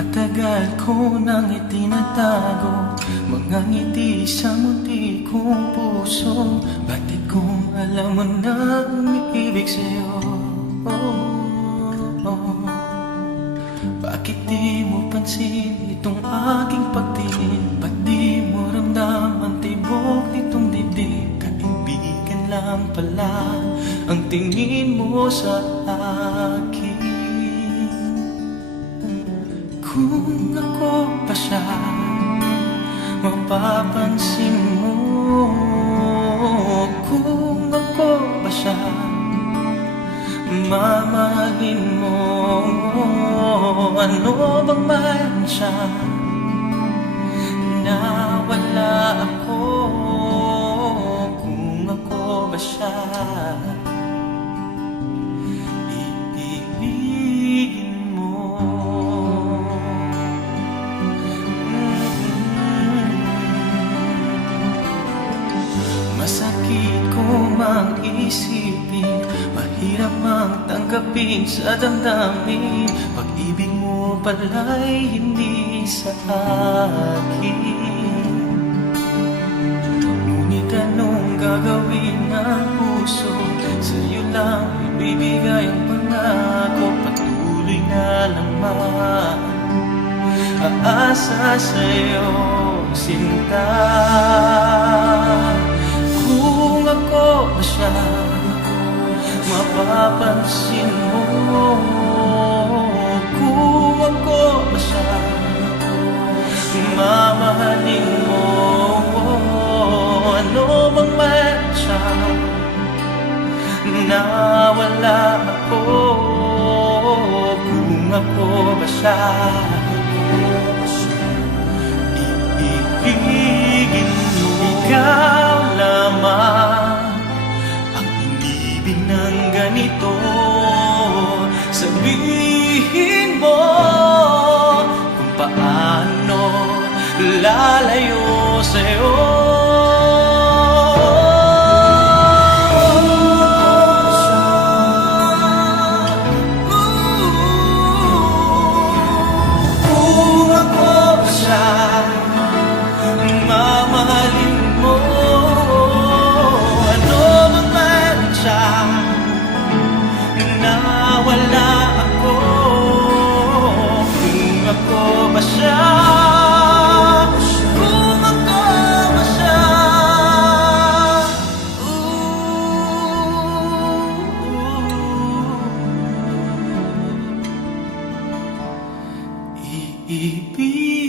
Matagal ko nang itinatago mga ngiti sa munti kong puso. Bakit kung alam mo na umiibig sa'yo? Bakit di mo pansin itong aking pagtingin? Ba't di mo ramdam ang tibok nitong dibdib? Kaibigan lang pala ang tingin mo sa akin. Kung ako pa siya, mapapansin mo. Kung ako ba siya, mamahalin mo. Ano bang mayroon siya na wala ako? Kung ako ba siya, iibigin mo. Masakit ko mang isipin, mahirap mang tanggapin sa damdamin. Pag-ibig mo pala'y hindi sa akin. Ngunit anong gagawin ng puso? Sa'yo lang ibibigay ang pangako. Patuloy na lamang aasa sa'yo, sinta. Kung ako ba siya, mapapansin mo. Kung ako ba siya, mamahalin mo. Ano bang mayroon siya na wala ako? Kung ako ba siya, iibigin mo. Ikaw lamang ang inibig ng ganito. Sabihin mo kung paano lalayo sa'yo. Kung ako ba siya, mamahalin mo. Ano bang mayroon siya na wala ako? Kung ako ba siya, kung ako ba siya, iibig